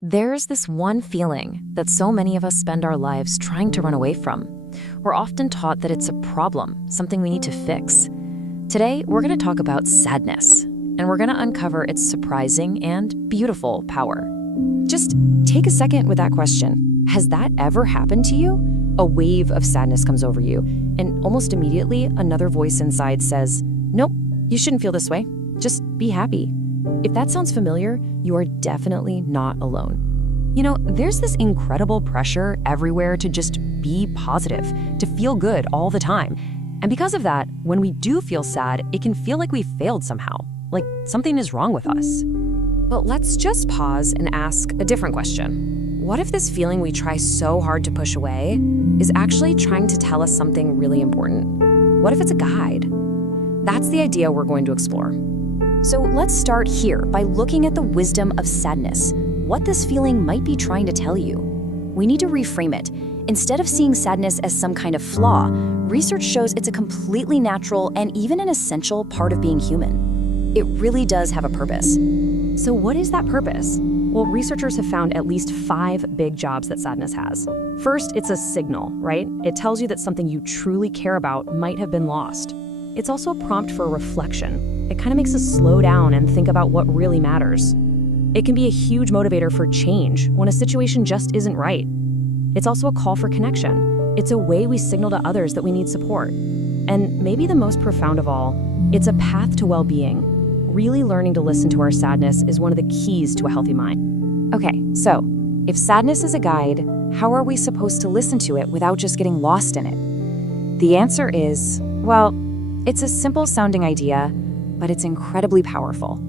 There's this one feeling that so many of us spend our lives trying to run away from. We're often taught that it's a problem, something we need to fix. Today, we're going to talk about sadness, and we're going to uncover its surprising and beautiful power. Just take a second with that question. Has that ever happened to you? A wave of sadness comes over you, and almost immediately, another voice inside says, "Nope, you shouldn't feel this way. Just be happy." If that sounds familiar, you are definitely not alone. You know, there's this incredible pressure everywhere to just be positive, to feel good all the time. And because of that, when we do feel sad, it can feel like we failed somehow, like something is wrong with us. But let's just pause and ask a different question. What if this feeling we try so hard to push away is actually trying to tell us something really important? What if it's a guide? That's the idea we're going to explore. So let's start here by looking at the wisdom of sadness, what this feeling might be trying to tell you. We need to reframe it. Instead of seeing sadness as some kind of flaw, research shows it's a completely natural and even an essential part of being human. It really does have a purpose. So what is that purpose? Well, researchers have found at least 5 big jobs that sadness has. First, it's a signal, right? It tells you that something you truly care about might have been lost. It's also a prompt for reflection. It kind of makes us slow down and think about what really matters. It can be a huge motivator for change when a situation just isn't right. It's also a call for connection. It's a way we signal to others that we need support. And maybe the most profound of all, it's a path to well-being. Really learning to listen to our sadness is one of the keys to a healthy mind. Okay, so if sadness is a guide, how are we supposed to listen to it without just getting lost in it? The answer is, well, it's a simple sounding idea, but it's incredibly powerful.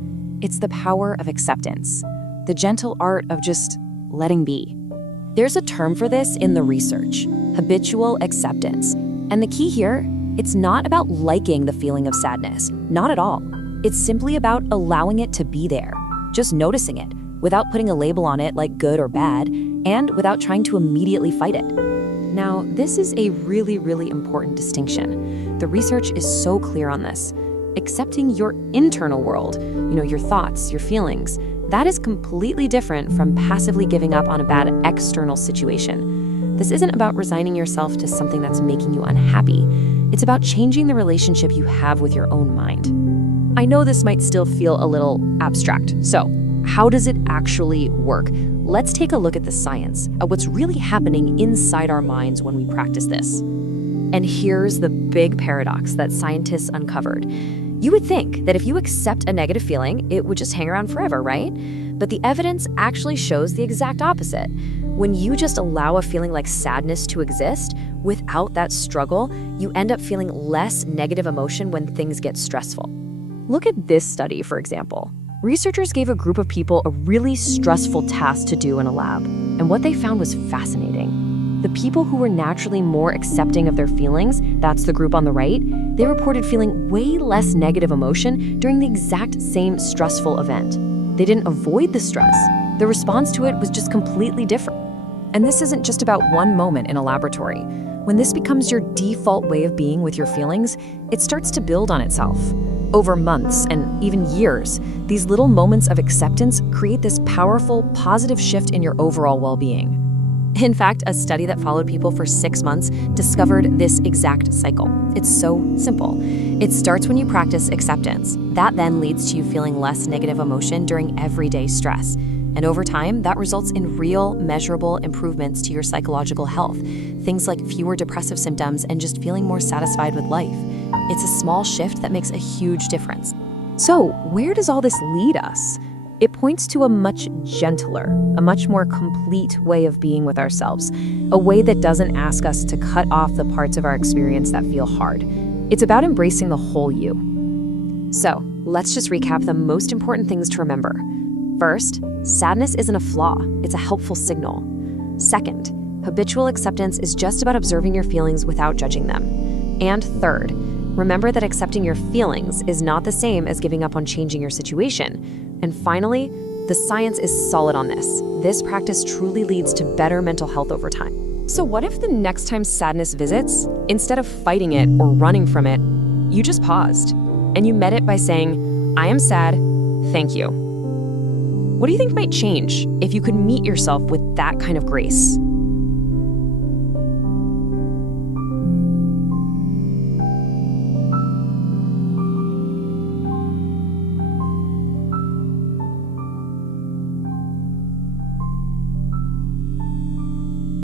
It's the power of acceptance, the gentle art of just letting be. There's a term for this in the research, habitual acceptance. And the key here, it's not about liking the feeling of sadness, not at all. It's simply about allowing it to be there, just noticing it, without putting a label on it like good or bad, and without trying to immediately fight it. Now, this is a really, really important distinction. The research is so clear on this. Accepting your internal world, your thoughts, your feelings, that is completely different from passively giving up on a bad external situation. This isn't about resigning yourself to something that's making you unhappy. It's about changing the relationship you have with your own mind. I know this might still feel a little abstract. So, how does it actually work? Let's take a look at the science, at what's really happening inside our minds when we practice this. And here's the big paradox that scientists uncovered. You would think that if you accept a negative feeling, it would just hang around forever, right? But the evidence actually shows the exact opposite. When you just allow a feeling like sadness to exist, without that struggle, you end up feeling less negative emotion when things get stressful. Look at this study, for example. Researchers gave a group of people a really stressful task to do in a lab, and what they found was fascinating. The people who were naturally more accepting of their feelings, that's the group on the right, they reported feeling way less negative emotion during the exact same stressful event. They didn't avoid the stress. The response to it was just completely different. And this isn't just about one moment in a laboratory. When this becomes your default way of being with your feelings, it starts to build on itself. Over months and even years, these little moments of acceptance create this powerful, positive shift in your overall well-being. In fact, a study that followed people for 6 months discovered this exact cycle. It's so simple. It starts when you practice acceptance. That then leads to you feeling less negative emotion during everyday stress. And over time, that results in real, measurable improvements to your psychological health. Things like fewer depressive symptoms and just feeling more satisfied with life. It's a small shift that makes a huge difference. So, where does all this lead us? It points to a much gentler, a much more complete way of being with ourselves, a way that doesn't ask us to cut off the parts of our experience that feel hard. It's about embracing the whole you. So, let's just recap the most important things to remember. First, sadness isn't a flaw, it's a helpful signal. Second, habitual acceptance is just about observing your feelings without judging them. And third, remember that accepting your feelings is not the same as giving up on changing your situation. And finally, the science is solid on this. This practice truly leads to better mental health over time. So what if the next time sadness visits, instead of fighting it or running from it, you just paused and you met it by saying, "I am sad, thank you." What do you think might change if you could meet yourself with that kind of grace?